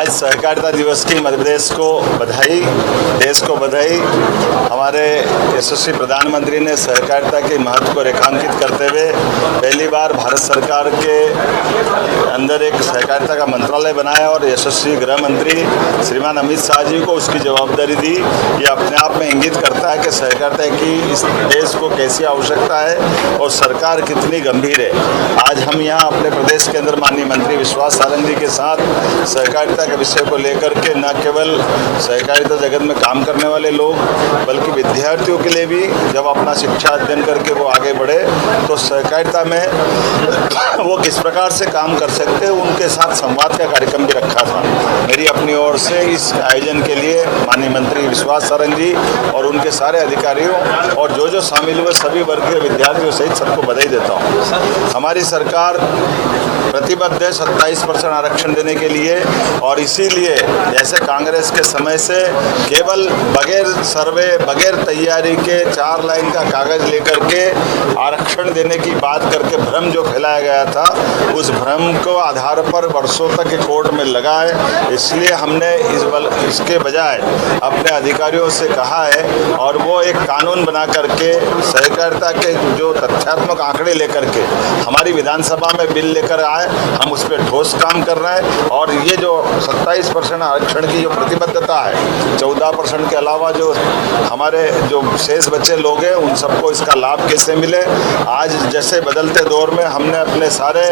आज सहकारिता दिवस की मध्य प्रदेश को बधाई, देश को बधाई। हमारे यशस्वी प्रधानमंत्री ने सहकारिता के महत्व को रेखांकित करते हुए पहली बार भारत सरकार के अंदर एक सहकारिता का मंत्रालय बनाया और यशस्वी गृह मंत्री श्रीमान अमित शाह जी को उसकी जवाबदारी दी। ये अपने आप में इंगित करता है कि सहकारिता की इस देश को कैसी आवश्यकता है और सरकार कितनी गंभीर है। आज हम यहाँ अपने प्रदेश के अंदर माननीय मंत्री विश्वास सारंग जी के साथ सहकारिता के विषय को लेकर के न केवल सहकारिता जगत में काम करने वाले लोग बल्कि विद्यार्थियों के लिए भी जब अपना शिक्षा अध्ययन करके वो आगे बढ़े तो सहकारिता में वो किस प्रकार से काम कर सकते हैं, उनके साथ संवाद का कार्यक्रम भी रखा था। मेरी अपनी ओर से इस आयोजन के लिए माननीय मंत्री विश्वास सारंग जी और उनके सारे अधिकारियों और जो शामिल हुए सभी वर्ग के विद्यार्थियों सहित सबको बधाई देता हूँ। हमारी सरकार प्रतिबद्ध है 27% आरक्षण देने के लिए और इसीलिए जैसे कांग्रेस के समय से केवल बगैर सर्वे बगैर तैयारी के 4 लाइन का कागज लेकर के आरक्षण देने की बात करके भ्रम जो फैलाया गया था, उस भ्रम को आधार पर वर्षों तक कोर्ट में लगा है। इसलिए हमने इसके बजाय अपने अधिकारियों से कहा है और वो एक कानून बना करके सहकारिता के जो तथ्यात्मक आंकड़े लेकर के हमारी विधानसभा में बिल लेकर आए, हम उस पर ठोस काम कर रहे हैं। और ये जो 27% आरक्षण की जो प्रतिबद्धता है, 14% के अलावा जो हमारे जो शेष बच्चे लोग हैं उन सबको इसका लाभ कैसे मिले। आज जैसे बदलते दौर में हमने अपने सारे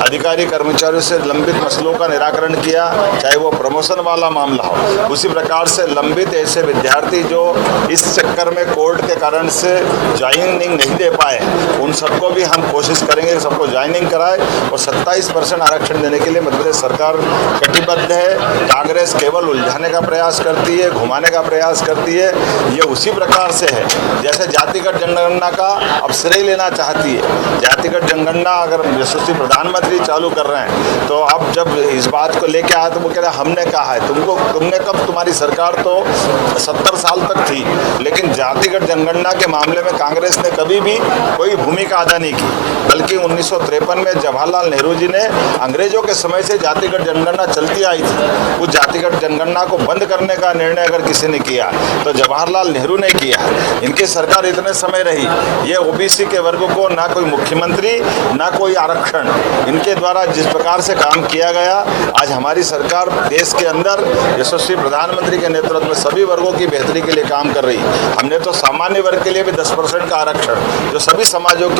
अधिकारी कर्मचारियों से लंबित मसलों का निराकरण किया, चाहे वो प्रमोशन वाला मामला हो, उसी प्रकार से लंबित ऐसे विद्यार्थी जो इस चक्कर में कोर्ट के कारण से ज्वाइनिंग नहीं दे पाए, उन सबको भी हम कोशिश करेंगे कि सबको ज्वाइनिंग कराए और 27% आरक्षण देने के लिए मध्य प्रदेश सरकार कटिबद्ध है। कांग्रेस केवल उलझाने का प्रयास करती है, घुमाने का प्रयास करती है। ये उसी प्रकार से है जैसे जातिगत जनगणना का अब श्रेय लेना चाहती है। जातिगत जनगणना अगर यशस्वी प्रधानमंत्री चालू कर रहे हैं तो अब जब इस बात को लेके आए तो वो कह रहे हमने कहा है तुमने कब, तुम्हारी सरकार तो 70 साल तक थी, लेकिन जातिगत जनगणना के मामले में कांग्रेस ने कभी भी कोई भूमिका अदा नहीं की। बल्कि 1953 में जवाहरलाल नेहरू जी ने अंग्रेजों के समय से जातिगत जनगणना चलती आई थी, उस जातिगत जनगणना को बंद करने का निर्णय अगर किसी ने किया तो जवाहरलाल नेहरू ने किया। इनकी सरकार इतने समय रही, ये ओबीसी के वर्ग को ना कोई मुख्यमंत्री ना कोई आरक्षण, इनके द्वारा जिस प्रकार से काम किया गया, आज हमारी सरकार देश के अंदर यशस्वी प्रधानमंत्री के नेतृत्व में सभी वर्गों की बेहतरी के लिए काम कर रही। हमने तो सामान्य वर्ग के लिए भी 10% का आरक्षण जो सभी समाजों के